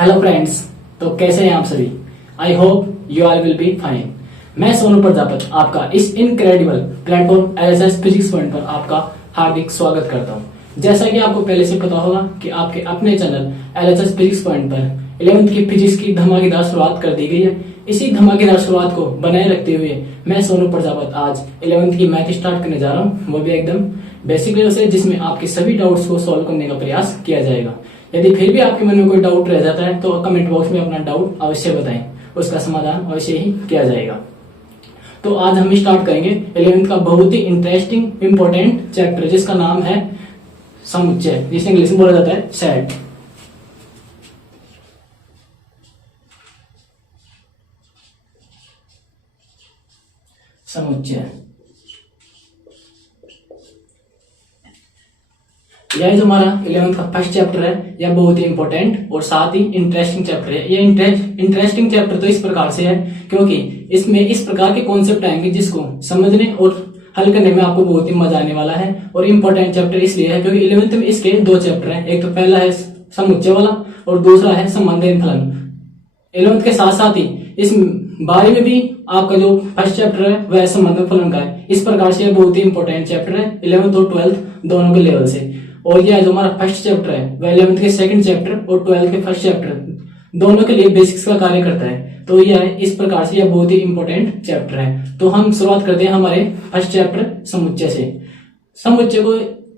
Hello friends, तो कैसे हैं आप सभी। I hope you all will be fine. मैं सोनू प्रजापति आपका इस incredible platform LHS physics point पर आपका हार्दिक स्वागत करता हूं। जैसा कि आपको पहले से पता होगा कि आपके अपने चैनल एलएचएस फिजिक्स पॉइंट पर 11th की फिजिक्स की धमाकेदार शुरुआत कर दी गई है। इसी धमाकेदार शुरुआत को बनाए रखते हुए मैं सोनू प्रजापति आज 11th की मैथ स्टार्ट करने जा रहा हूँ, वो भी एकदम बेसिक लेवल से, जिसमें आपके सभी डाउट्स को सॉल्व करने का प्रयास किया जाएगा। यदि फिर भी आपके मन में कोई डाउट रह जाता है तो कमेंट बॉक्स में अपना डाउट अवश्य बताएं, उसका समाधान अवश्य ही किया जाएगा। तो आज हम स्टार्ट करेंगे 11th का बहुत ही इंटरेस्टिंग इंपॉर्टेंट चैप्टर, जिसका नाम है समुच्चय, जिसे इंग्लिश में बोला जाता है सेट। समुच्चय यह जो हमारा 11th का फर्स्ट चैप्टर है, यह बहुत ही इंपॉर्टेंट और साथ ही इंटरेस्टिंग चैप्टर है। यह इंटरेस्टिंग चैप्टर तो इस प्रकार से है क्योंकि इसमें इस प्रकार के कॉन्सेप्ट आएंगे जिसको समझने और हल करने में आपको बहुत ही मजा आने वाला है। और इम्पोर्टेंट चैप्टर इसलिए है क्योंकि 11th में इसके दो चैप्टर हैं, एक तो पहला है समुच्चय वाला और दूसरा है संबंधित फलन। 11th के साथ साथ ही इस बारे में भी आपका जो फर्स्ट चैप्टर है वह संबंधित फलन का है। इस प्रकार से बहुत ही इंपॉर्टेंट चैप्टर है 11th और 12th दोनों के लेवल से। और यह जो हमारा फर्स्ट चैप्टर है वह 11th के सेकंड चैप्टर और 12th के फर्स्ट चैप्टर दोनों के लिए बेसिक्स का कार्य करता है। तो यह इस प्रकार से यह बहुत ही इंपॉर्टेंट चैप्टर है। तो हम शुरुआत करते हैं हमारे फर्स्ट चैप्टर समुच्चय से। समुच्चय को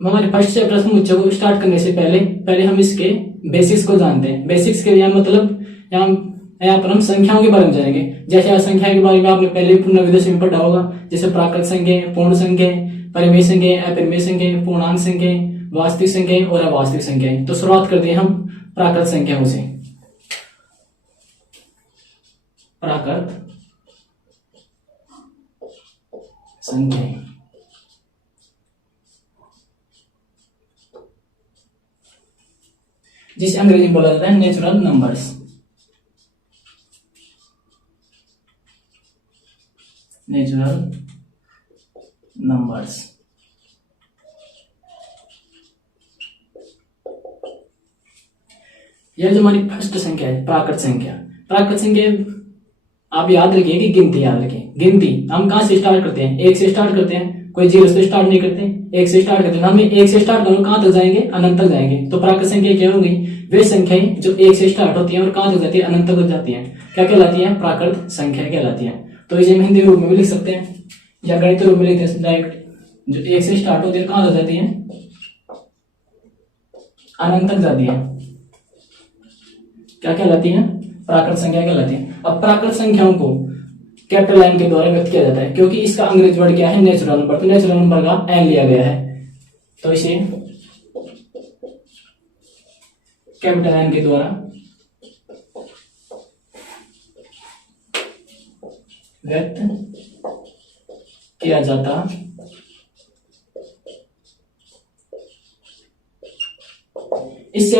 हमारे फर्स्ट चैप्टर समुच्चय को स्टार्ट करने से पहले हम इसके बेसिक्स को जानते हैं। बेसिक्स के लिए मतलब यहाँ पर हम संख्याओं के बारे में जानेंगे। जैसे संख्या के बारे में आपने पहले पुनर्विधि में पढ़ा होगा, जैसे प्राकृत संख्या, पूर्ण संख्या, परिमेय संख्या, अपरिमेय संख्या, पूर्णांक संख्या, वास्तविक संख्या और अवास्तविक संख्या। तो शुरुआत करते हैं हम प्राकृत संख्याओं से। प्राकृत संख्या जिसे अंग्रेजी में बोला जाता है नेचुरल नंबर्स। नेचुरल नंबर्स यह जो हमारी फर्स्ट संख्या है प्राकृत संख्या। प्राकृत संख्या आप याद रखिए कि गिनती याद रखिए। गिनती हम कहां से स्टार्ट करते हैं? एक से स्टार्ट करते हैं, कोई जीरो से स्टार्ट नहीं करते, एक से स्टार्ट करते हैं। हमें एक से स्टार्ट करो कहां तक जाएंगे? अनंत तक जाएंगे। तो प्राकृत संख्या क्या होगी? वे संख्याएं जो एक से स्टार्ट होती हैं और कहां तक जाती है? अनंत तक जाती हैं। क्या कहलाती है? प्राकृत संख्या कहलाती है। तो इसे हम हिंदी रूप में भी लिख सकते हैं या गणित रूप में लिखते हैं डायरेक्ट। जो एक से स्टार्ट होती है कहां तक जाती है? अनंत तक जाती है। क्या कहलाती है? प्राकृत संख्या कहलाती है। अब प्राकृत संख्याओं को कैपिटल एन के द्वारा व्यक्त किया जाता है क्योंकि इसका अंग्रेजी वर्ड क्या है? Natural number. तो नेचुरल नंबर का एन लिया गया है, तो इसे कैपिटल एन के द्वारा व्यक्त किया जाता इस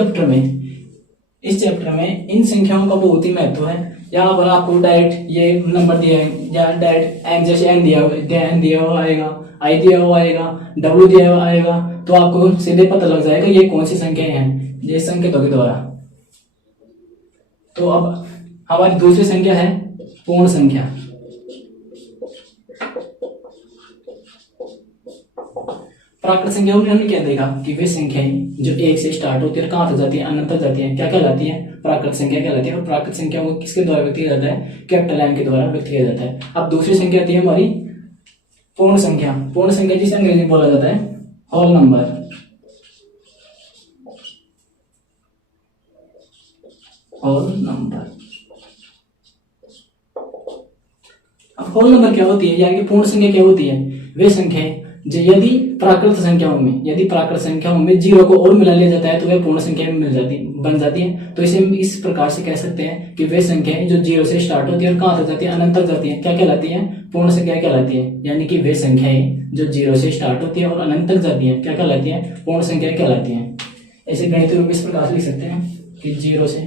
चैप्टर में इन संख्याओं का बहुत ही महत्व है। यहाँ पर आपको डायरेक्ट ये नंबर दिया है या डायरेक्ट एन, जैसे एन दिया हुआ आएगा, आई दिया हुआ आएगा, डब्ल्यू दिया हुआ आएगा, तो आपको सीधे पता लग जाएगा ये कौन सी संख्याएं हैं ये संकेतों के द्वारा। तो अब हमारी दूसरी संख्या है पूर्ण संख्या। प्राकृत संख्याओं में हमने क्या देखा कि वे संख्याएं जो एक से स्टार्ट होती है कहां तक जाती है? अनंत तक जाती है। क्या कहलाती है? प्राकृत संख्या कहलाती है। और प्राकृत संख्या को किसके द्वारा व्यक्त किया जाता है? कैपिटल एन के द्वारा व्यक्त किया जाता है। अब दूसरी संख्या आती है हमारी पूर्ण संख्या। पूर्ण संख्या जिसे अंग्रेजी में बोला जाता है होल नंबर। Whole number. अब होल नंबर क्या होती है, यानी कि पूर्ण संख्या क्या होती है? वे संख्याएं जो यदि प्राकृत संख्याओं में जीरो को और मिला लिया जाता है तो वह पूर्ण संख्या में बन जाती है। तो इसे हम इस प्रकार से कह सकते हैं कि वे संख्याएं जो जीरो से स्टार्ट होती है और कहां तक जाती है? अनंत तक जाती है। क्या कहलाती है? पूर्ण संख्या कहलाती है। यानी कि वे संख्याएं जो जीरो से स्टार्ट होती है और अनंत तक जाती है क्या कहलाती है? पूर्ण संख्या कहलाती है। ऐसे गणित रूप इस प्रकार से लिख सकते हैं कि जीरो से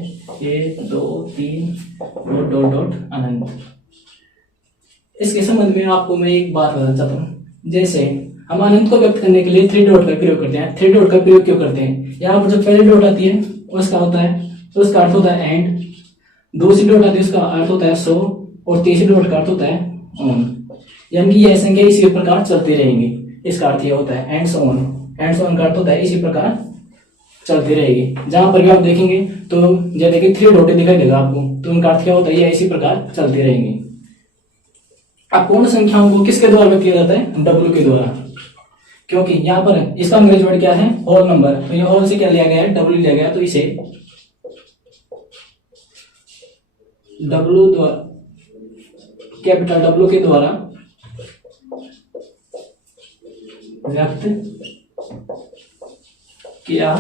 1 2 3 डॉट डॉट डॉट अनंत। इसके संबंध में आपको मैं एक बात बताना चाहता हूँ। जैसे हम अनंत को व्यक्त करने के लिए 3 डॉट का प्रयोग करते हैं। 3 डॉट का प्रयोग क्यों करते हैं? यहाँ पर जो पहले डॉट आती है उसका होता है तो उसका अर्थ होता है एंड, दूसरी डॉट आती है उसका अर्थ होता है सो, और तीसरी डॉट का अर्थ होता है ऑन। यानी कि यह संख्या इसी प्रकार चलती रहेंगी, इसका अर्थ यह होता है and so on. And so on का अर्थ होता है इसी प्रकार चलती रहेगी। जहां पर भी आप देखेंगे तो जैसे कि 3 डॉटें दिखाई देगा आपको, तो उनका अर्थ क्या होता है, यह इसी प्रकार चलती रहेंगी। अब पूर्ण संख्याओं को किसके द्वारा व्यक्त किया जाता है, डब्ल्यू के द्वारा, क्योंकि यहाँ पर इसका अंग्रेजी वर्ड क्या है, होल नंबर, तो ये होल से क्या लिया गया है, डब्ल्यू लिया गया, तो इसे डब्ल्यू द्वारा, कैपिटल डब्ल्यू के द्वारा व्यक्त किया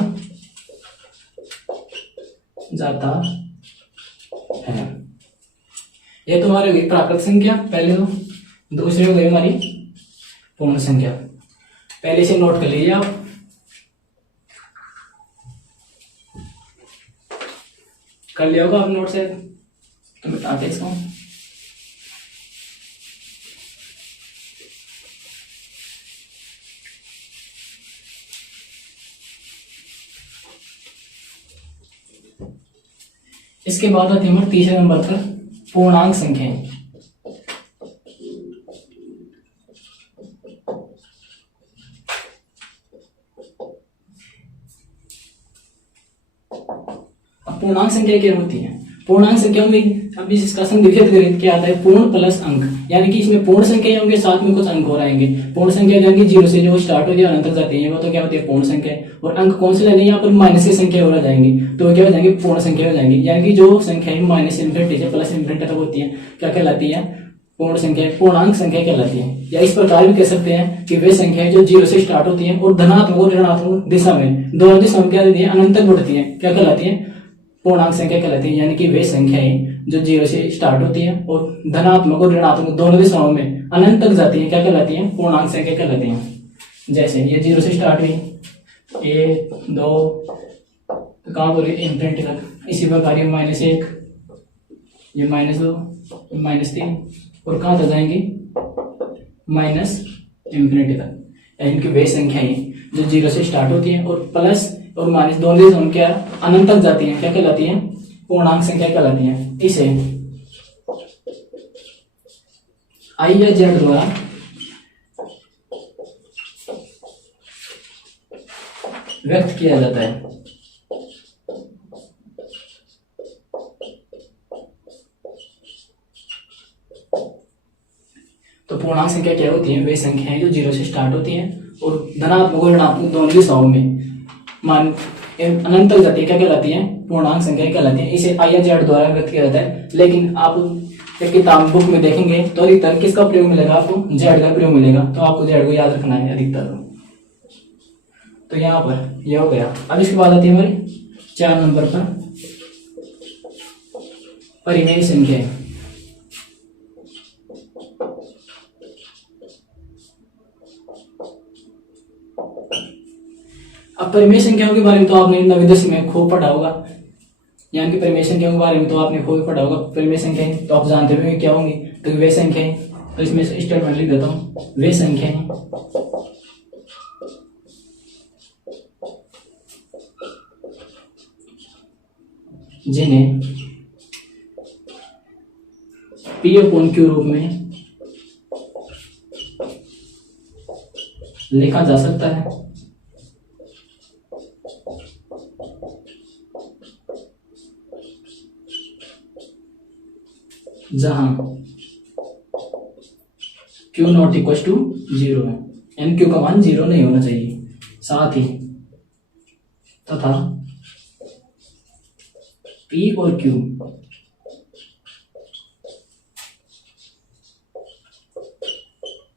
जाता है। ये तो हमारी हो गई प्राकृत संख्या पहले, तो दूसरी हो गई हमारी पूर्ण संख्या। पहले से नोट कर लीजिए आप। कर लिया होगा आप नोट से, तो बताते इसको। इसके बाद आती है हमारे तीसरे नंबर पर पूर्णांक संख्याएं। अब पूर्णांक संख्या क्या होती है, पूर्णांक संख्याओं में अभी इसका संधिविच्छेद क्या आता है, पूर्ण प्लस अंक, यानी कि इसमें पूर्ण संख्या होंगे साथ में कुछ अंक और आएंगे। पूर्ण संख्या जाएंगे जीरो से जो स्टार्ट हो जाए अनंत जाती है, वो तो क्या होती है पूर्ण संख्या। और अंक कौन से लेने, यहाँ पर माइनस की संख्या हो जाएंगी, तो क्या हो जाएंगे पूर्ण संख्या हो जाएंगी। यानी कि जो संख्या माइनस इन्फिनिटी से प्लस इन्फिनिटी तक होती है क्या कहलाती है, पूर्ण संख्या, पूर्णांक संख्या कहलाती है। या इस प्रकार भी कह सकते हैं कि वे संख्याएं जो जीरो से स्टार्ट होती हैं और धनात्मक और ऋणात्मक दिशा में, दोनों दिशा में क्या देती है, अनंत तक बढ़ती है, क्या कहलाती है, पूर्णांक संख्या कहलाती है। यानी कि वे संख्याएं जो जीरो से स्टार्ट होती हैं और धनात्मक और ऋणात्मक दोनों दिशाओं में अनंत तक जाती है, क्या कहलाती है, पूर्णांक संख्या कहलाती है। जैसे ये जीरो से स्टार्ट हुई, 1 2 तो कहाँ बोले इन्फिनिटी तक। इसी प्रकार ये -1, ये -2, -3 और कहाँ तक जाएंगी, माइनस इन्फिनिटी तक। इनकी वे संख्याएं जो जीरो से स्टार्ट होती हैं और प्लस और माइनस दोनों दिशाओं में क्या अनंत तक जाती हैं, क्या कहलाती हैं, पूर्णांक संख्या कहलाती है। इसे आई या जेड द्वारा व्यक्त किया जाता है। तो पूर्णांक संख्या क्या होती है, वे संख्याएं जो जीरो से स्टार्ट होती हैं और धनात्मक और ऋणात्मक दोनों दिशाओं में मान अनंत तक जाती है, क्या कहलाती है, पूर्णांक संख्या कहलाती है। इसे आई या जेड द्वारा व्यक्त किया जाता है। लेकिन आप एक किताब बुक में देखेंगे तो अधिकतर किसका प्रयोग मिलेगा आपको, जेड का प्रयोग मिलेगा, तो आपको जेड को याद रखना है अधिकतर। तो यहाँ पर यह हो गया। अब इसके बाद आती है हमारी 4 नंबर पर परिमेय संख्या। अब परिमेय संख्याओं के बारे में तो आपने नवीं दशमी में खूब पढ़ा होगा, यानी कि परिमेय संख्याओं के बारे में तो आपने खूब पढ़ा होगा। परिमेय संख्याएं तो आप जानते होंगे क्या होंगी, तो वे संख्याएं, तो इसमें स्टेटमेंट लिख देता हूं, वे संख्याएं जिन्हें P/Q रूप में लिखा जा सकता है, जहां Q नॉट इक्वल टू 0 है, यानी Q का मान 0 नहीं होना चाहिए। साथ ही तथा P और Q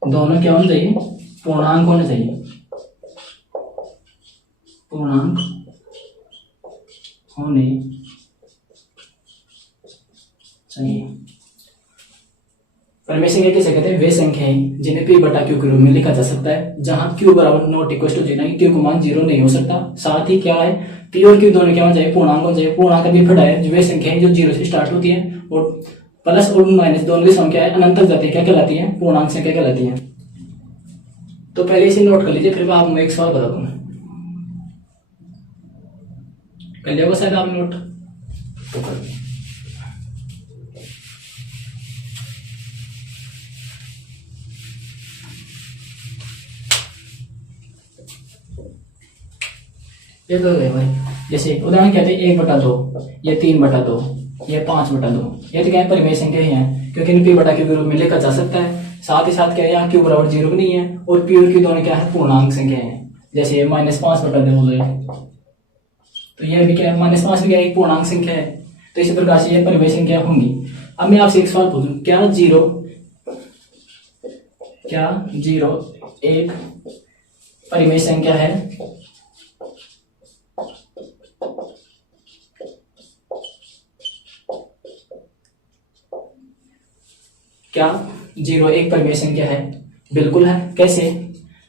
दोनों क्या होना चाहिए, पूर्णांक होना चाहिए, पूर्णांक होने चाहिए। परिमेय संख्या किसे कहते हैं, वे संख्याएं जिन्हें P/Q के रूप में लिखा जा सकता है, जहां Q बराबर नॉट इक्वल टू 0, Q का मान 0 नहीं हो सकता। साथ ही क्या है, P और Q दोनों क्या होना चाहिए, पूर्णांक होना चाहिए। पूर्णांक का डिफरेंट है, वे संख्याएं जो 0 से स्टार्ट होती है और प्लस और माइनस दोनों की संख्या है अनंत तक जाती है, क्या कहलाती है, पूर्णांक संख्या कहलाती है। तो पहले इसे नोट कर लीजिए, फिर मैं आपको एक सवाल बता दूंगा। कर लिया होगा शायद आप नोट। तो कर दें। ये तो है भाई, जैसे उदाहरण कहते हैं 1/2, ये 3/2, ये 5/2, ये तो क्या है परिमेय संख्या ही है, क्योंकि इन्हें p बटा q के रूप में लिखा जा सकता है। साथ ही साथ क्या है, यहाँ q बराबर 0 भी नहीं है, और p और q दोनों क्या है पूर्णांक संख्या है। जैसे ये -5/2 हो गए, तो यह भी क्या है -5 भी क्या है एक पूर्णांक संख्या है। तो इसी प्रकार से ये परिमेय संख्या होंगी। अब मैं आपसे एक सवाल पूछूं, क्या जीरो एक परिमेय संख्या है? क्या 0 एक परिमेय संख्या है? बिल्कुल है। कैसे?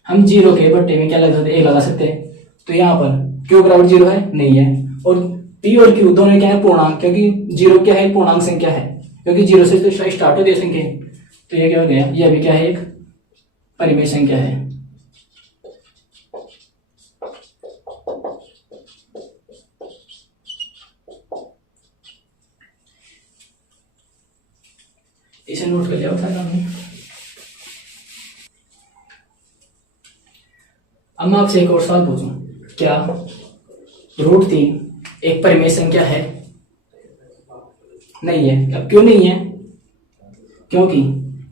हम 0 के बट्टे में क्या लगा सकते हैं, 1 लगा सकते हैं। तो यहाँ पर q बराबर 0 है, नहीं है, और p और q दोनों क्या है पूर्णांक, क्योंकि 0 क्या है पूर्णांक संख्या है, क्योंकि 0 से तो स्टार्ट होती है संख्या। तो ये क्या हो गया, यह भी क्या है एक परिमेय संख्या है। इसे नोट कर लिया था आपने। अब मैं आपसे एक और सवाल पूछूं, क्या √3 एक परिमेय संख्या है? नहीं है। अब क्यों नहीं है? क्योंकि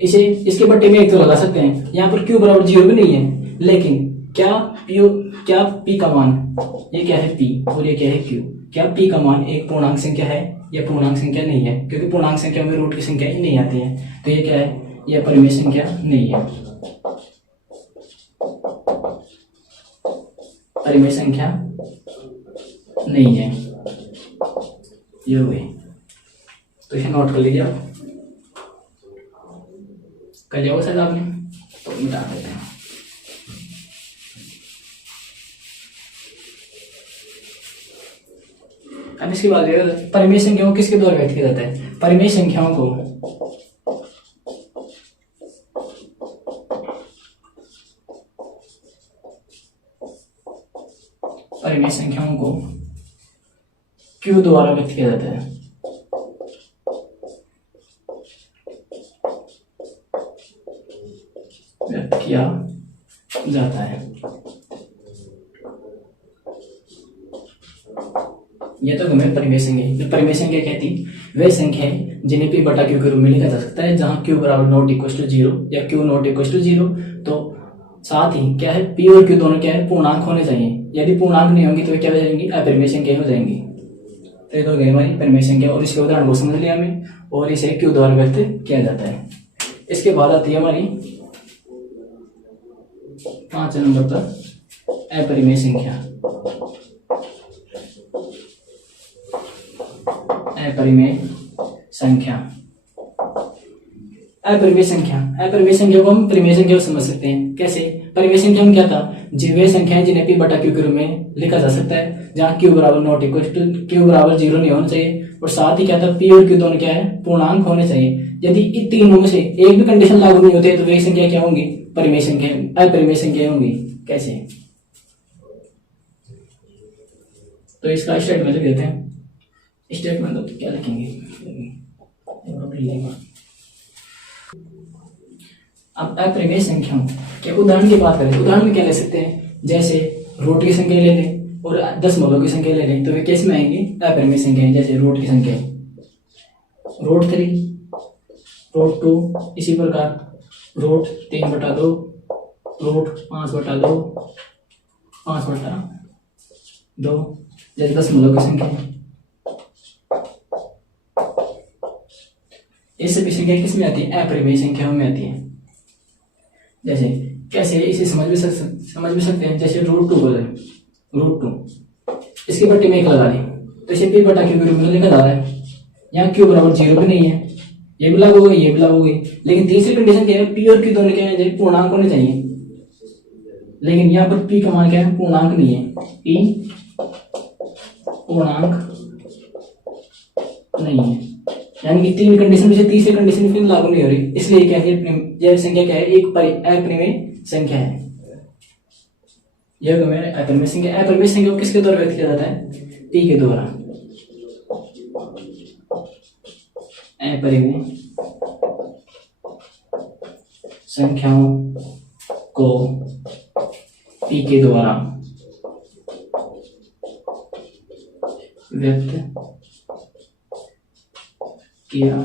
इसके बट्टे में 1 तो लगा सकते हैं। यहाँ पर q बराबर 0 भी नहीं है, लेकिन क्या p का मान, ये क्या है p और ये क्या है q, क्या p का मान एक पूर्णांक संख्या है या पूर्णांक संख्या नहीं है? क्योंकि पूर्णांक संख्या में रूट की संख्या ही नहीं आती है, तो ये क्या है, यह परिमेय संख्या नहीं है, परिमेय संख्या नहीं है। ये हो गई, तो इसे नोट कर लीजिए आप। कर लिया शायद आपने, तो मिटा देते हैं। अब इसकी बात करें, परिमेय संख्याओं को किसके द्वारा व्यक्त किया जाता है? परिमेय संख्याओं को q द्वारा व्यक्त किया जाता है। व्यक्त किया जाता है। यह तो हमें परिमेय संख्या, परिमेय संख्या कहती वे संख्या है जिन्हें p बटा q के रूप में लिखा जा सकता है, जहां q बराबर नॉट इक्वल टू 0 या q नॉट इक्वल टू 0। तो साथ ही क्या है, p और q दोनों क्या है पूर्णांक होने चाहिए। यदि पूर्णांक नहीं होंगी तो क्या हो जाएंगी, अपरिमेय संख्या हो जाएंगी। तो ये तो गई हमारी परिमेय संख्या, और इसके उदाहरण को समझ लिया हमें, और इसे q द्वारा व्यक्त किया जाता है। इसके बाद आती है हमारी 5 नंबर पर अपरिमेय संख्या। अपरिमेय संख्या, अपरिमेय संख्या को हम परिमेय संख्या समझ सकते हैं। कैसे? परिमेय संख्या में क्या था, वे संख्याएं जिन्हें p बटा q के रूप में लिखा जा सकता है, जहां q बराबर नॉट इक्वल टू q बराबर 0 नहीं होना चाहिए, और साथ ही क्या था p और q दोनों क्या है पूर्णांक होने चाहिए। यदि इन तीनों में से एक भी कंडीशन लागू नहीं होती है तो वे संख्या क्या होंगी, परिमेय संख्या, अपरिमेय संख्या होंगी। कैसे? तो इसका स्टेटमेंट लिख देते हैं। स्टेटमेंट तो क्या लिखेंगे, अब अपरिमेय संख्याओं के उदाहरण की बात करें, उदाहरण में क्या ले सकते हैं, जैसे रूट की संख्या ले लें और दशमलव की संख्या ले लें, तो वे किस में आएंगी, अपरिमेय संख्या। जैसे रूट की संख्या √3, √2, इसी प्रकार √3/2, √5/2, 5/2, जैसे दशमलव की संख्या। ये सभी संख्या किस में आती है, अपरिमेय संख्याओं में आती है। जैसे कैसे इसे समझ भी सकते हैं, जैसे √2 बोले, √2 इसके बट्टे में 1 लगा दें तो इसे p बटा q के रूप में लिखा जा रहा है। यहाँ q बराबर 0 भी नहीं है, ये भी लागू हो गई, ये भी लागू हो गई, लेकिन तीसरी कंडीशन क्या है, p और q दोनों क्या है पूर्णांक होने चाहिए, लेकिन यहाँ पर p का मान क्या है, पूर्णांक नहीं है, p पूर्णांक नहीं है, यानी कि 3 कंडीशन में से तीसरी कंडीशन फिर लागू नहीं हो रही, इसलिए क्या है, यह संख्या क्या है, एक अपरिमेय संख्या है। यह अपरिमेय संख्या, अपरिमेय संख्या को किसके द्वारा व्यक्त किया जाता है, p के द्वारा। अपरिमेय संख्याओं को पी के द्वारा व्यक्त किया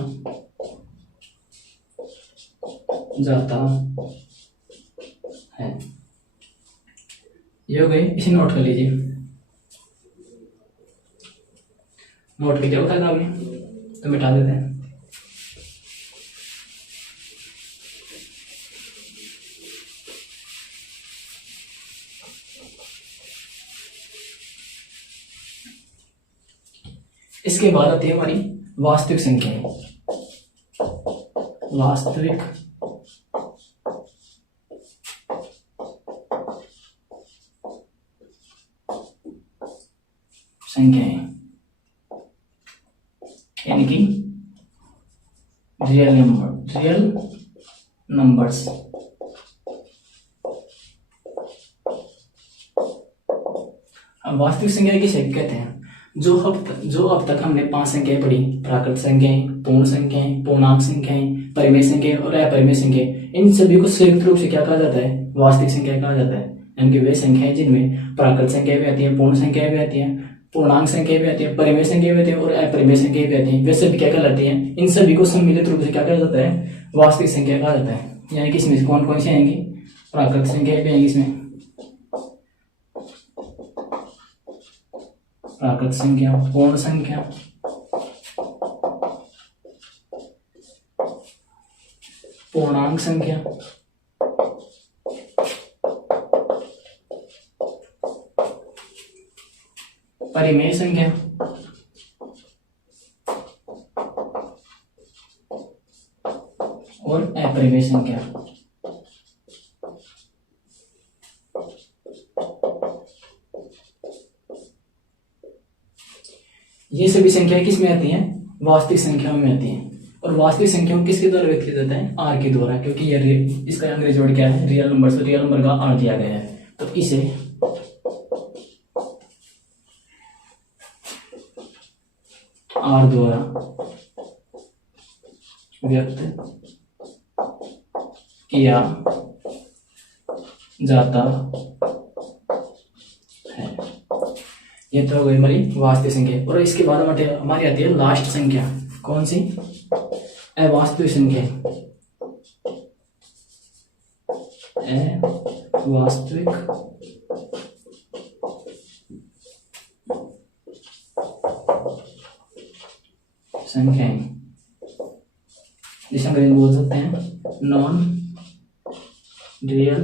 जाता है। ये हो गई, इसे नोट कर लीजिए। नोट किया होता है आपने, तो मिटा देते हैं। इसके बाद आती है हमारी वास्तविक संख्याएं। वास्तविक संख्याएं यानी कि रियल नंबर्स। अब वास्तविक संख्या किसे कहते हैं? जो अब तक हमने 5 संख्याएं पढ़ी, प्राकृत संख्याएं, पूर्ण संख्याएं, पूर्णांक संख्याएं, परिमेय संख्याएं और अपरिमेय संख्याएं, इन सभी को संयुक्त रूप से क्या कहा जाता है? वास्तविक संख्या कहा जाता है। यानी कि वे संख्याएं जिनमें प्राकृत संख्या भी आती है, पूर्ण संख्या भी आती है, पूर्णांक संख्या भी आती है, परिमेय संख्या भी आती है और अपरिमेय संख्या भी आती है, वे सभी क्या कहलाती हैं? इन सभी को सम्मिलित रूप से क्या कहा जाता है? वास्तविक संख्या कहा जाता है। यानी कि इसमें कौन कौन सी आएंगी? प्राकृत संख्या भी आएंगी, इसमें प्राकृत संख्या, पूर्ण संख्या, पूर्णांक संख्या, परिमेय संख्या और अपरिमेय संख्या। ये सभी संख्याएं किस में आती हैं? वास्तविक संख्याओं में आती हैं। और वास्तविक संख्याओं किसके द्वारा व्यक्त किया जाता है? आर के द्वारा, क्योंकि ये इसका अंग्रेजी वर्ड क्या है? Real number. से रियल नंबर का आर दिया गया है, तो इसे आर द्वारा व्यक्त किया जाता है। ये तो हो गई हमारी वास्तविक संख्या। और इसके बाद हमारी आती है लास्ट संख्या। कौन सी? अवास्तविक संख्या। अवास्तविक संख्याएं, जिसे अंग्रेजी में बोल सकते हैं नॉन रियल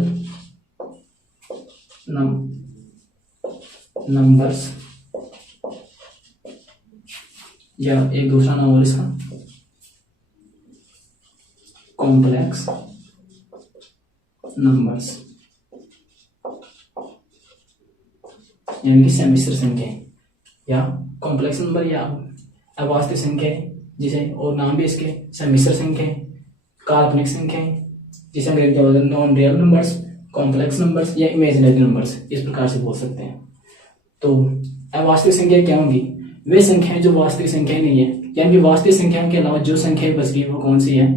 नंबर्स, या एक दूसरा नाम है इसका कॉम्प्लेक्स नंबर्स, यानी कि सम्मिश्र संख्या या कॉम्प्लेक्स नंबर या अवास्तविक संख्या, जिसे और नाम भी इसके सम्मिश्र संख्या, काल्पनिक संख्या, जिसे अंग्रेजी में non real numbers, complex numbers या इमेजिनरी नंबर्स, इस प्रकार से बोल सकते हैं। तो अवास्तविक संख्या क्या होंगी? वे संख्याएं जो वास्तविक संख्याएं नहीं है, यानी कि वास्तविक संख्याओं के अलावा जो संख्याएं बच गई वो कौन सी है?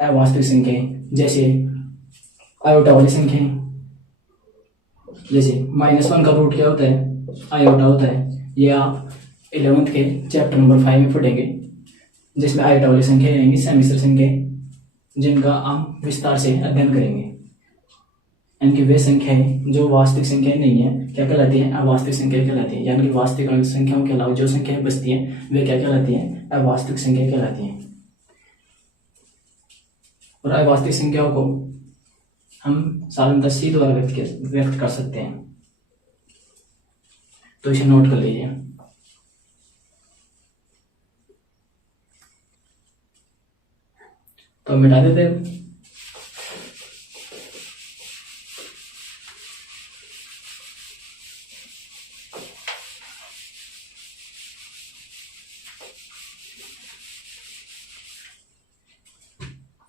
अवास्तविक संख्याएं। जैसे आयोटा वाली संख्याएं, जैसे -1 का रूट क्या होता है? आयोटा होता है। ये आप 11th के चैप्टर नंबर 5 में पढ़ेंगे, जिसमें आयोटा वाली संख्या आएंगी सम्मिश्र संख्या, जिनका हम विस्तार से अध्ययन करेंगे। यानी कि वे संख्याएं जो वास्तविक संख्याएं नहीं है क्या कहलाती हैं? अवास्तविक संख्या कहलाती है। यानी कि वास्तविक संख्याओं के अलावा जो संख्याएं बचती हैं वे क्या कहलाती हैं? अवास्तविक संख्या कहलाती हैं। और अवास्तविक संख्याओं को हम साधारणतः सी द्वारा व्यक्त कर सकते हैं, तो इसे नोट कर लीजिए। तो मिटा देते हैं।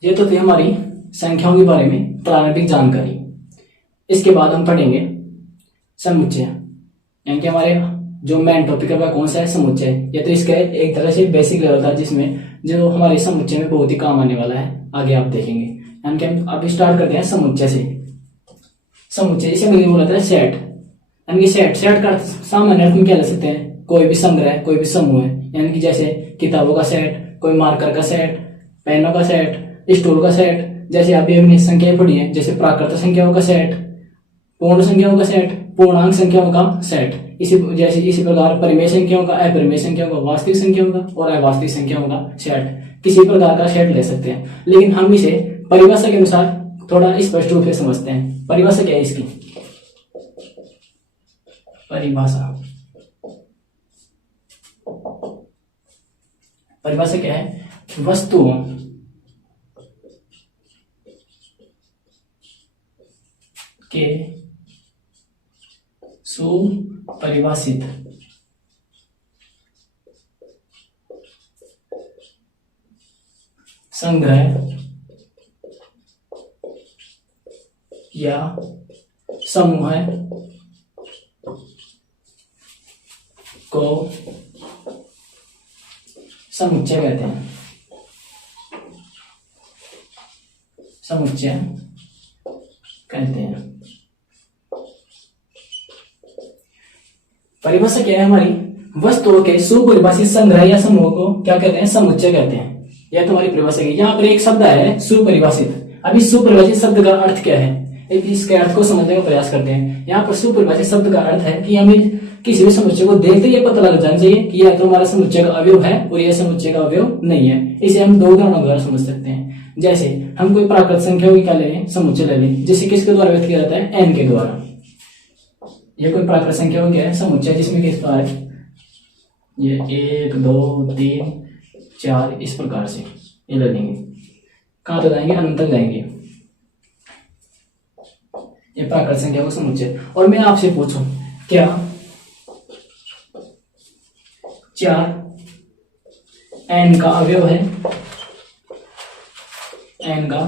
ये तो थी हमारी संख्याओं के बारे में प्रारंभिक जानकारी। इसके बाद हम पढ़ेंगे समुच्चय, यानी कि हमारे जो मेन टॉपिक है वह कौन सा है, समुच्चय। ये तो इसका एक तरह से बेसिक लेवल था जिसमें जो हमारे समुच्चय में बहुत ही काम आने वाला है, आगे आप देखेंगे। यानी कि हम अभी स्टार्ट करते हैं समुच्चय से। समुच्चय इसे अंग्रेजी में बोला था सेट, यानी कि सेट का सामान्य अर्थ में क्या ले सकते हैं, कोई भी संग्रह, कोई भी समूह है। यानी कि जैसे किताबों का सेट, कोई मार्कर का सेट, पेनों का सेट, स्टूल का सेट। जैसे अभी हमने संख्याएं पढ़ी है, जैसे प्राकृत संख्याओं का सेट, पूर्ण संख्याओं का सेट, पूर्णांक संख्याओं का सेट। इसी प्रकार परिमेय संख्याओं का, अपरिमेय संख्याओं का, वास्तविक संख्याओं का और अवास्तविक संख्याओं का सेट, किसी प्रकार का सेट ले सकते हैं। लेकिन हम इसे परिभाषा के अनुसार थोड़ा स्पष्ट रूप से समझते हैं। परिभाषा क्या है इसकी? परिभाषा क्या है? वस्तुओं के सुपरिभाषित संग्रह या समूह को समुच्चय कहते हैं। समुच्चय कहते हैं। परिभाषा क्या है हमारी? वस्तुओं के सुपरिभाषित संग्रह या समूह को क्या कहते हैं? समुच्चय कहते हैं। यह तुम्हारी परिभाषा है। यहाँ पर एक शब्द है सुपरिभाषित। अभी सुपरिभाषित शब्द का अर्थ क्या है, इसके अर्थ को समझने का प्रयास करते हैं। यहाँ पर सुपरिभाषित शब्द का अर्थ है कि हमें किसी भी समुच्चय को देखते ही पता लग जाना चाहिए कि यह तो हमारा समुच्चय का अवयव है और यह समुच्चय का अवयव नहीं है। इसे हम दो उदाहरणों द्वारा समझ सकते हैं। जैसे हम कोई प्राकृत संख्याओं की क्या ले लें, समुच्चय ले लें, जिसे किसके द्वारा व्यक्त किया जाता है? एन के द्वारा। यह कोई प्राकृत संख्याओं क्या है? समुच्चय, जिसमें किस प्रकार है, ये 1 2 3 4 इस प्रकार से ये ले लेंगे। कहां तक जाएंगे? अनंत तक जाएंगे। ये प्राकृत संख्या को समुच्चय। और मैं आपसे पूछूं, क्या 4 एन का अवयव है? एन का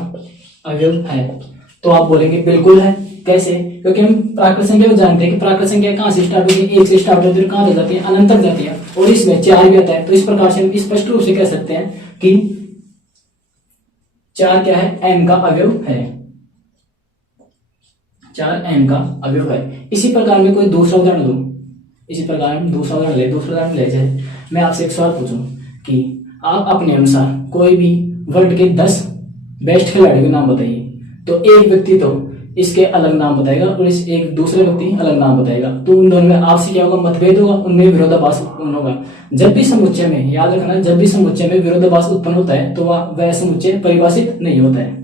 अवयव है? तो आप बोलेंगे बिल्कुल है। कैसे? क्योंकि हम प्राकृत संख्या को जानते हैं कि प्राकृत संख्या कहां से स्टार्ट होती है? 1 से स्टार्ट होती है, कहां तक जाती है? अनंत तक जाती है। और इसमें 4 भी आता है। तो इस प्रकार से हम स्पष्ट रूप से कह सकते हैं कि 4 क्या है? एन का अवयव है। 4 एन का अवयव है। इसी प्रकार में कोई दूसरा उदाहरण दूं, इसी प्रकार हम दूसरा उदाहरण ले जाए। मैं आपसे एक सवाल पूछूं कि आप अपने अनुसार कोई भी वर्ल्ड के 10 बेस्ट खिलाड़ियों के नाम बताइए। तो एक व्यक्ति तो इसके अलग नाम बताएगा और इस एक दूसरे व्यक्ति अलग नाम बताएगा। तो उन दोनों में आपसे क्या होगा? मतभेद होगा, उनमें विरोधाभास उत्पन्न होगा। जब भी समुच्चय में, याद रखना, जब भी समुच्चय में विरोधाभास उत्पन्न होता है तो वह समुच्चय परिभाषित नहीं होता है।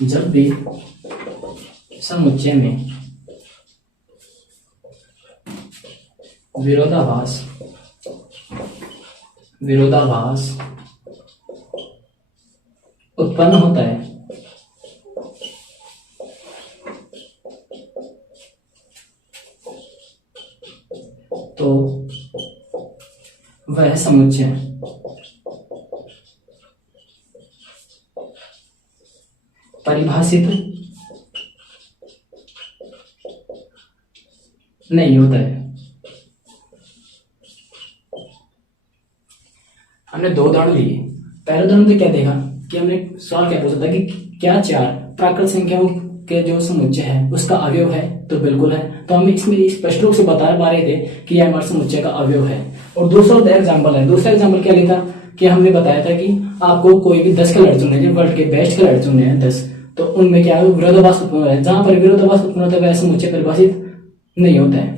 जब भी समुच्चय में विरोधाभास उत्पन्न होता है तो वह समुच्चय परिभाषित नहीं होता है। हमने 2 उदाहरण लिए। पहले उदाहरण में क्या देखा कि हमने सवाल क्या पूछा था कि क्या 4 प्राकृत संख्याओं के जो समुच्चय है उसका अवयव है? तो बिल्कुल है। तो हम इसमें स्पष्ट रूप से बता पा रहे थे कि यह हमारे समुच्चय का अवयव है। और दूसरा एग्जाम्पल है। दूसरा एग्जाम्पल क्या लिया था कि हमने बताया था कि आपको कोई भी 10 खिलाड़ी चुनने हैं, वर्ल्ड के बेस्ट खिलाड़ी चुनने हैं 10, तो उनमें क्या है? विरोधाभास उत्पन्न होता है। जहां पर विरोधाभास उत्पन्न होता है वह समुच्चय परिभाषित नहीं होता है।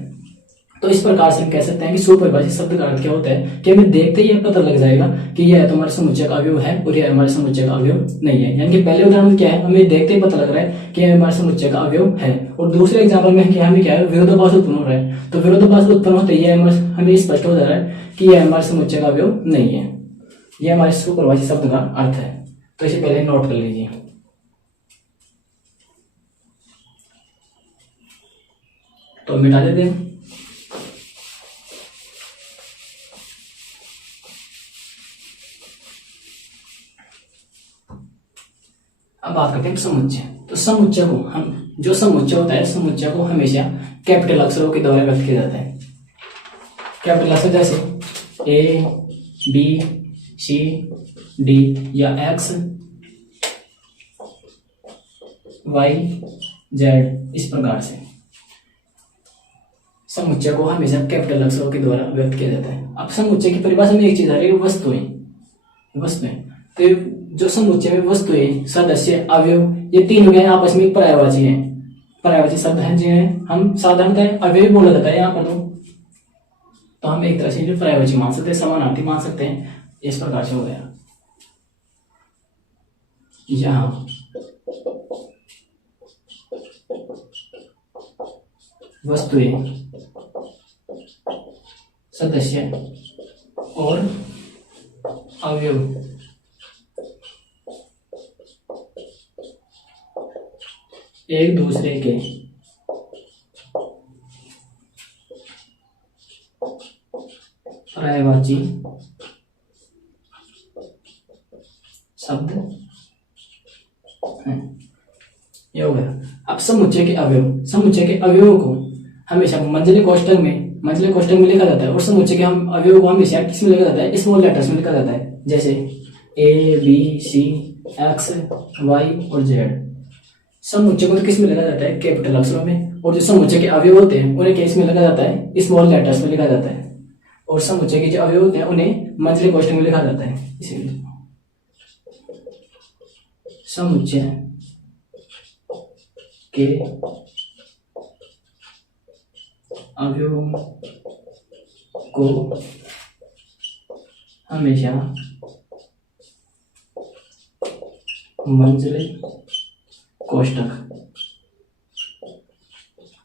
तो इस प्रकार से हम कह सकते हैं कि सुपरिभाषित शब्द का अर्थ क्या होता है कि हमें देखते ही पता लग जाएगा कि यह तो हमारे समुच्चय का अवयव है और यह हमारे समुच्चय का अवयव नहीं है। यानी कि पहले उदाहरण में क्या है? हमें देखते ही पता लग रहा है कि यह हमारे समुच्चय का अवयव है। और दूसरे एग्जाम्पल में क्या हमें क्या है? विरोधाभास उत्पन्न हो रहा है। तो विरोधाभास उत्पन्न होते ही हमें स्पष्ट हो जा रहा है कि यह हमारे समुच्चय का अवयव नहीं है। यह हमारे सुपरिभाषित शब्द का अर्थ है। तो इसे पहले नोट कर लीजिए। तो मिटा देते हैं। अब बात करते हैं समुच्चय। तो समुच्चय को हम जो समुच्चय होता है समुच्चय को हमेशा कैपिटल अक्षरों के द्वारा व्यक्त किया जाता है। कैपिटल अक्षर जैसे ए बी सी डी या एक्स वाई जेड, इस प्रकार से समुच्चय को हमेशा कैपिटल अक्षरों के द्वारा व्यक्त किया जाता है। अब समुच्चय की परिभाषा में एक चीज आ रही है वस्तुएं। तो जो समुच्चय में वस्तुएं, सदस्य, अवयव, ये तीन हो गए आपस में पर्यायवाची हैं। पर्यायवाची शब्द हैं जिन्हें हम साधारणतः अवयव बोला जाता है यहाँ पर। तो हम एक तरह से जो पर्यायवाची मान सकते हैं, समानार्थी मान सकते हैं। इस प्रकार से हो गया। यहाँ वस्तुएं, सदस्य और अवयव एक दूसरे के पर्यायवाची शब्द हैं। ये हो गया। अब समुच्चय के अवयवों को हमेशा मंझले कोष्ठक में लिखा जाता है और समुच्चय के हम अवयवों को हमेशा किस में लिखा जाता है? स्मॉल लेटर्स में लिखा जाता है, जैसे A B C X Y और जेड। समुच्चय को किस में लिखा जाता है? कैपिटल अक्षरों में। और जो समुच्चय के अवयव होते हैं उन्हें किस में लिखा जाता है? स्मॉल लेटर्स में लिखा जाता है। और समुच्चय के जो अवयव होते हैं उन्हें मंझले कोष्ठक में लिखा जाता है। इसीलिए समुच्चय के अवयवों को हमेशा मंझले कोष्ठक।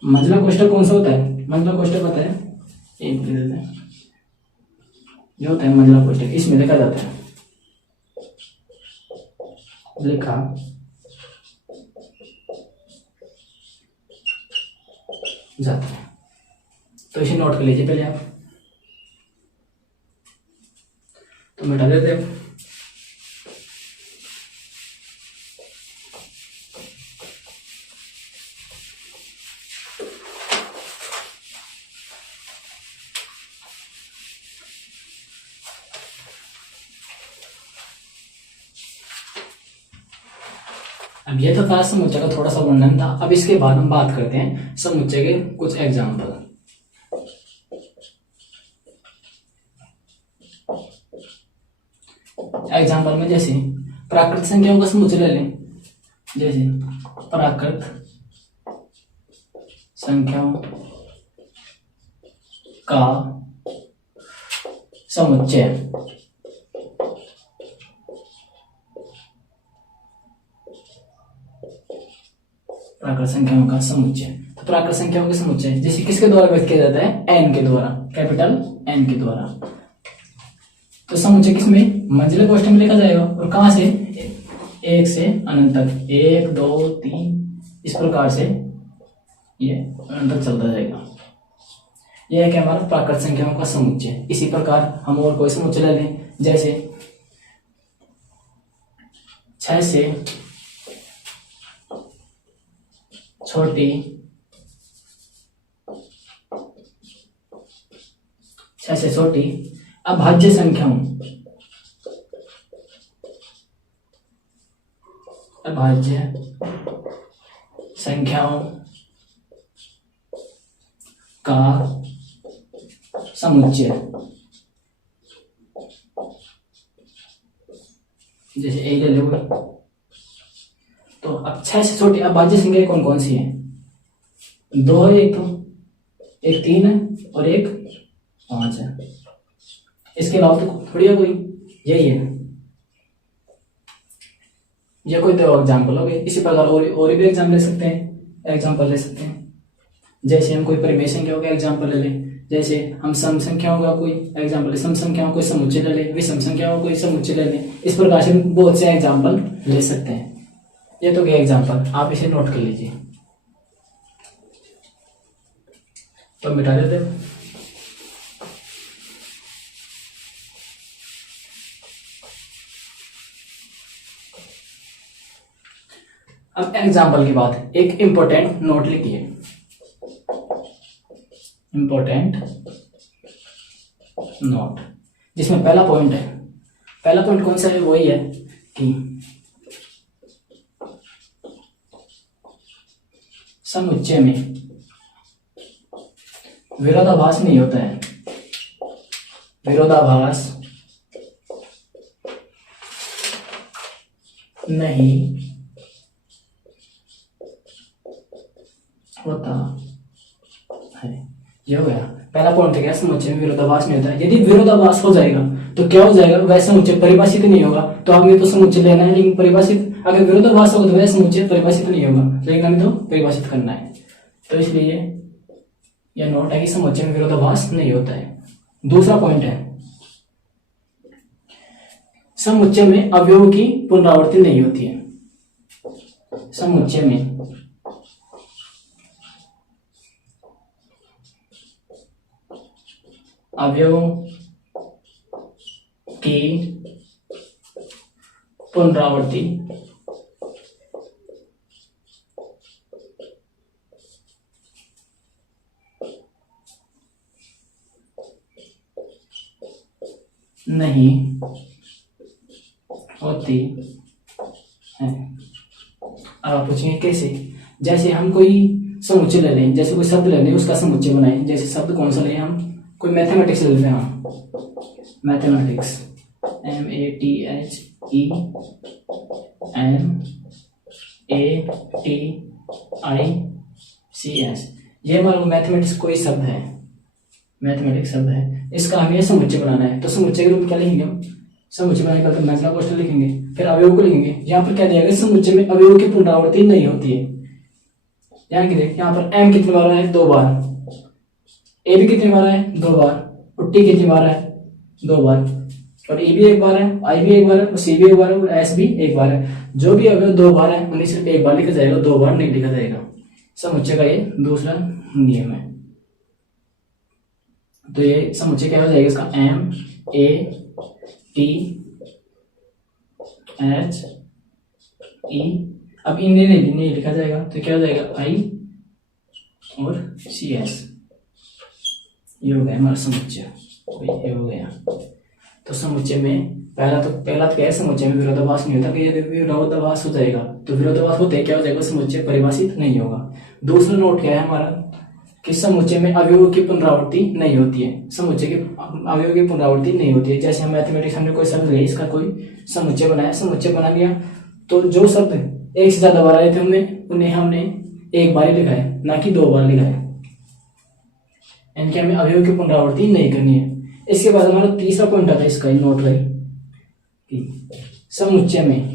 मंझला कोष्ठक कौन सा होता है? मंझला कोष्ठक होता है जो होता है मंझला कोष्ठक, इसमें लिखा जाता है, लिखा जाता है। तो इसे नोट कर लीजिए पहले आप। तो मिटा देते हैं। अब ये तो था समुच्चय का थोड़ा सा वर्णन था। अब इसके बाद हम बात करते हैं समुच्चय के कुछ एग्जाम्पल। एग्जाम्पल में जैसे प्राकृत संख्याओं का समुच्चय ले लें, जैसे प्राकृत संख्याओं का समुच्चय। प्राकृत संख्याओं का समुच्चय। तो प्राकृत संख्याओं का समुच्चय जैसे किसके द्वारा व्यक्त किया जाता है? एन के द्वारा, कैपिटल एन के द्वारा। तो समुच्चय किसमें? मंझले कोष्ठक में लिखा जाएगा। और कहां से? एक से अनंत तक, 1 2 3 इस प्रकार से ये अनंत तक चलता जाएगा। यह है कि हमारा प्राकृत संख्याओं का समुच्चय। इसी प्रकार हम और कोई समुच्चय ले लें, जैसे 6 से छोटी 6 से छोटी अभाज्य संख्याओं, अभाज्य संख्याओं का समुच्चय। जैसे एक ले लो। तो अब 6 से छोटी अभाज्य संख्याएं कौन कौन सी है? 2 है, एक 3 है और एक 5 है। इसके अलावा तो थोड़ी है कोई, यही है। ये कोई दो एग्जाम्पल हो गए। इसी प्रकार और भी एग्जाम्पल ले सकते हैं। जैसे हम कोई परिमेय संख्याओं का एग्जाम्पल ले लें, जैसे हम सम संख्याओं का कोई एग्जाम्पल, सम संख्याओं को समुच्चय ले लें, विषम संख्याओं को समुच्चय ले लें। इस प्रकार से बहुत से एग्जाम्पल ले सकते हैं। ये तो गया एग्जाम्पल, आप इसे नोट कर लीजिए। तो मिटा देते हैं। अब एग्जाम्पल की बात, एक इंपॉर्टेंट नोट लिखिए, इंपॉर्टेंट नोट, जिसमें पहला पॉइंट है, पहला पॉइंट कौन सा है, वही है कि समुच्चय में विरोधाभास नहीं होता है, विरोधाभास नहीं होता है। ये हो गया पहला पॉइंट, क्या समुच्चय में विरोधाभास नहीं होता है। यदि विरोधाभास हो जाएगा तो क्या हो जाएगा, वह समुच्चय परिभाषित नहीं होगा। तो हमें तो समुच्चय लेना है लेकिन परिभाषित, अगर विरोधाभास होगा तो वह समुच्चय परिभाषित नहीं होगा, लेकिन हमें तो परिभाषित करना है। तो इसलिए यह नोट है कि समुच्चय में विरोधाभास नहीं होता है। दूसरा पॉइंट है, समुच्चय में अवयवों की पुनरावृत्ति नहीं होती है। समुच्चय में अवयवों की पुनरावृत्ति नहीं होती है। अब आप पूछेंगे कैसे, जैसे हम कोई समुच्चय ले लें, जैसे कोई शब्द ले लें, उसका समुच्चय बनाएं। जैसे शब्द कौन सा लें, हम कोई मैथमेटिक्स ले लेते हैं, मैथमेटिक्स, MATHEMATICS, ये हमारा मैथमेटिक्स कोई शब्द है, मैथमेटिक्स शब्द है, इसका हमें समुच्चय बनाना है। तो समुच्चय के रूप में क्या लिखेंगे हम, समुच्चय बनाने के बाद मैथमेटिक्स क्वेश्चन लिखेंगे, फिर अवयव को लिखेंगे। यहाँ पर क्या दिया गया, समुच्चय में अवयव की पुनरावृत्ति नहीं होती है। यहाँ की देख, यहाँ पर m कितनी बार है, 2 बार, a भी कितनी बार है, 2 बार, और t कितनी बार है, 2 बार, और e भी 1 बार है, i भी 1 बार है, और c भी 1 बार है, और s भी 1 बार है। जो भी अवयव 2 बार है उन्हें सिर्फ 1 बार लिखा जाएगा, 2 बार नहीं लिखा जाएगा। समुच्चय का ये दूसरा नियम है। तो ये समुच्चय क्या हो जाएगा इसका, MATHE, अब इन्हें नहीं लिखा जाएगा तो क्या हो जाएगा, I और CS। ये हो गया हमारा समुच्चय, ये हो गया। तो समुच्चय में पहला तो क्या है, समुच्चय में विरोधाभास नहीं होता, कि यदि विरोधाभास हो जाएगा तो विरोधाभास होते क्या हो जाएगा, समुच्चय परिभाषित नहीं होगा। दूसरा नोट क्या है हमारा, कि समुच्चय में अवयवों की पुनरावृत्ति नहीं होती है, समुच्चय के अवयवों की पुनरावृत्ति नहीं होती है। जैसे हम मैथमेटिक्स, हमने कोई शब्द लिया, इसका कोई समुच्चय बनाया, समुच्चय बना लिया, तो जो शब्द एक से ज्यादा बार आए थे उन्हें हमने 1 बार ही लिखा है, ना कि 2 बार लिखा है। यानी हमें अवयव की पुनरावृत्ति नहीं करनी है। इसके बाद हमारा तीसरा पॉइंट आता है इसका, नोट है कि समुच्चय में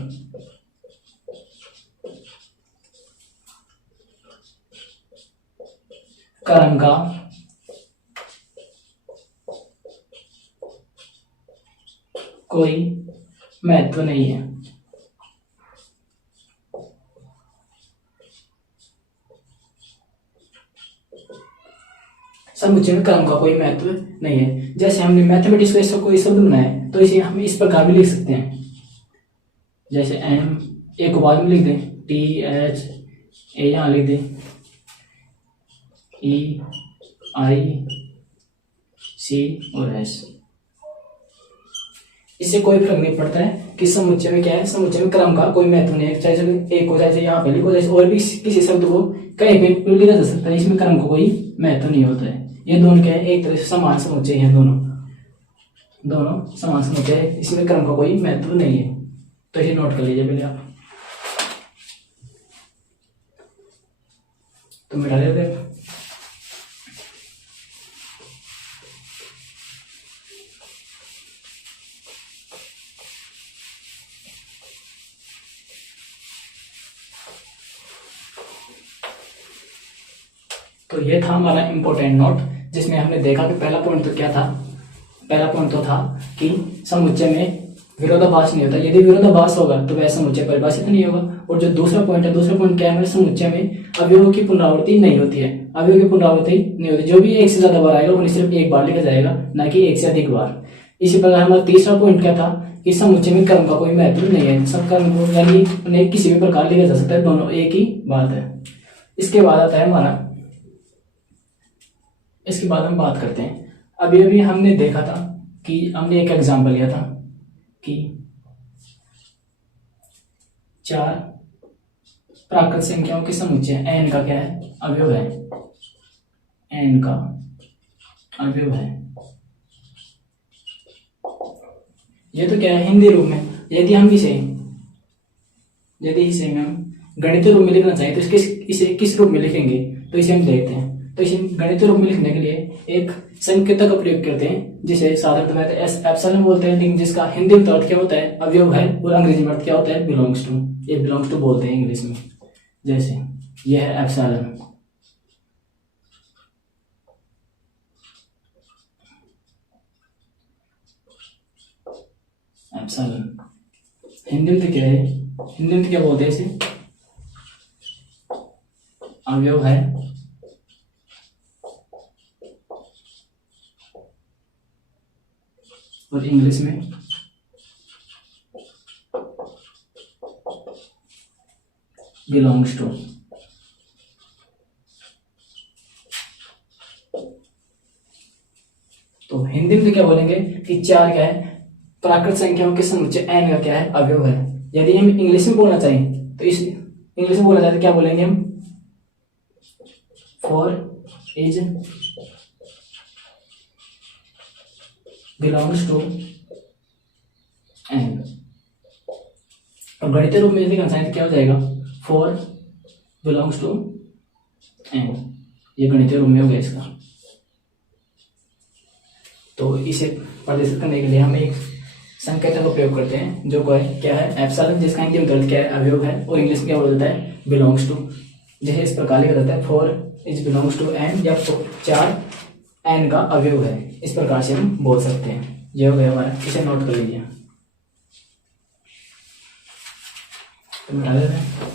क्रम का कोई महत्व नहीं है। समुच्चय में क्रम का कोई महत्व नहीं है। जैसे हमने मैथमेटिक्स का कोई शब्द बनाया है तो इसे हम इस प्रकार भी लिख सकते हैं, जैसे M, एक को बाद में लिख दें, TH, A यहाँ लिख दें, EIC और S। इससे कोई फर्क नहीं पड़ता है कि समुच्चय में क्या है, समुच्चय में क्रम का कोई महत्व नहीं है। चाहे एक को चाहे यहाँ पे लिखो, जैसे और भी किसी शब्द को कहीं पे लिखा जा सकता है, इसमें क्रम का कोई महत्व नहीं होता है। ये दोनों क्या है, एक तरह से समान समुच्चय है, दोनों समान समुच्चय है, इसमें क्रम का कोई महत्व नहीं है। तो ये नोट कर लीजिए पहले आप, तो मिटा देते हैं। तो ये था हमारा इंपॉर्टेंट नोट, जिसमें हमने देखा कि पहला पॉइंट तो क्या था, पहला पॉइंट तो था कि समुच्चय में विरोधाभास नहीं होता, यदि विरोधाभास होगा तो वह समुच्चय परिभाषित नहीं होगा। और जो दूसरा पॉइंट है, दूसरा पॉइंट क्या है, समुच्चय में अवयवों की पुनरावृत्ति नहीं होती है, अवयव की पुनरावृत्ति नहीं होती। जो भी एक से ज्यादा बार आएगा उन्हें सिर्फ 1 बार लिखा जाएगा, ना कि 1 से अधिक बार। इसी प्रकार हमारा तीसरा पॉइंट क्या था कि समुच्चय में क्रम का कोई महत्व नहीं है, सब क्रम को यानी उन्हें किसी भी प्रकार लिखा जा सकता है, दोनों एक ही बात है। इसके बाद आता है हमारा, इसके बाद हम बात करते हैं, अभी अभी हमने देखा था कि हमने एक एग्जाम्पल लिया था कि 4 प्राकृत संख्याओं के समुच्चय n का क्या है, अवयव है, n का अवयव है। ये तो क्या है, हिंदी रूप में। यदि इसे हम गणितीय रूप में लिखना चाहिए तो इसे किस रूप में लिखेंगे, तो इसे हम देखते हैं। तो इसे गणितीय रूप में लिखने के लिए एक संकेतक का प्रयोग करते हैं, जिसे साधारणतः एप्सिलॉन बोलते हैं, लेकिन जिसका हिंदी में अर्थ क्या होता है, अवयव है, और अंग्रेजी में अर्थ क्या होता है, बिलोंग्स टू। ये बिलोंग्स टू बोलते हैं इंग्लिश में। जैसे यह है एप्सिलॉन, एप्सिलॉन हिंदी में तो क्या है, हिंदी में तो क्या बोलते हैं इसे, अवयव है, और इंग्लिश में बिलोंग्स टू। तो हिंदी में तो क्या बोलेंगे कि 4 क्या है, प्राकृत संख्याओं के समुच्चय n का क्या है, अवयव है। यदि हम इंग्लिश में बोलना चाहिए तो इस इंग्लिश में बोला जाए तो क्या बोलेंगे हम, 4 इज बिलोंग्स टू n। और गणितीय रूप में यदि लिखना चाहिए तो क्या हो जाएगा, 4 बिलोंग्स टू n। ये गणितीय रूप में हो गया इसका। तो इसे प्रदर्शित करने के लिए हम एक संकेतक का प्रयोग करते हैं, जो क्या है, एप्सिलॉन, जिसका हिंदी में अर्थ क्या है, अवयव है, और इंग्लिश में क्या बोला जाता है, बिलोंग्स टू। जैसे इस प्रकार लिखा जाता है, 4 इज बिलोंग्स टू n, या 4 n का अवयव है। इस प्रकार से हम बोल सकते हैं। ये हो गया हमारा, इसे नोट कर लीजिए। तो मिटा देते हैं।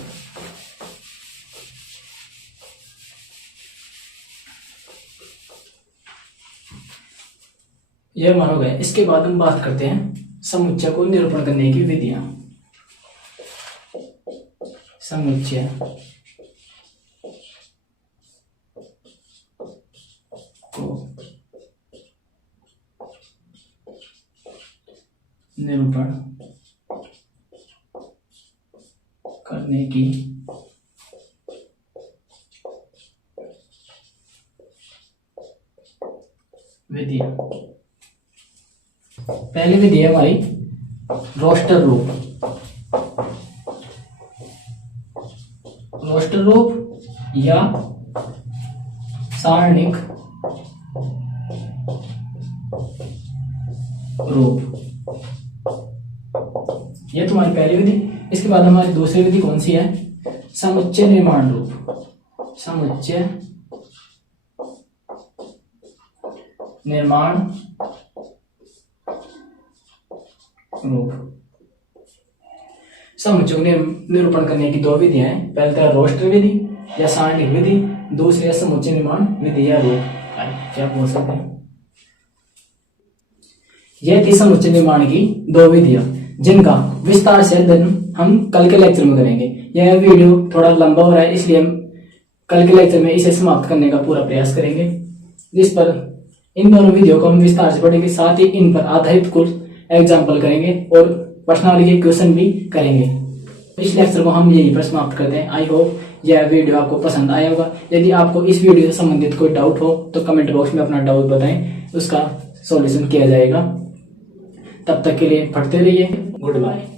यह हमारा हो गया। इसके बाद हम बात करते हैं समुच्चय को निरूपण करने की विधियां। समुच्चय को निरूपण करने की विधियां। पहली विधि है हमारी रोस्टर रूप। रोस्टर रूप या सारणिक रूप, ये तुम्हारी पहली विधि। इसके बाद हमारी दूसरी विधि कौन सी है, समुच्चय निर्माण रूप। समुच्चय निर्माण रूप। समुच्चय को निरूपण करने की 2 विधियां हैं। पहले तो रोस्टर विधि या सारणिक विधि, दूसरी है समुच्चय निर्माण विधि या रूप, क्या बोल सकते हैं। यह थी समुच्चय निर्माण की 2 विधियां, जिनका विस्तार से अध्ययन हम कल के लेक्चर में करेंगे। यह वीडियो थोड़ा लंबा हो रहा है, इसलिए हम कल के लेक्चर में इसे समाप्त करने का पूरा प्रयास करेंगे, जिस पर इन दोनों विधियों को हम विस्तार से पढ़ेंगे। साथ ही इन पर आधारित कुछ एग्जाम्पल करेंगे और प्रश्नावली के क्वेश्चन भी करेंगे। इस लेक्चर को हम यहीं पर समाप्त करते हैं। आई होप यह वीडियो आपको पसंद आया होगा। यदि आपको इस वीडियो से संबंधित कोई डाउट हो तो कमेंट बॉक्स में अपना डाउट बताएं, उसका सॉल्यूशन किया जाएगा। तब तक के लिए पढ़ते रहिए। Good bye.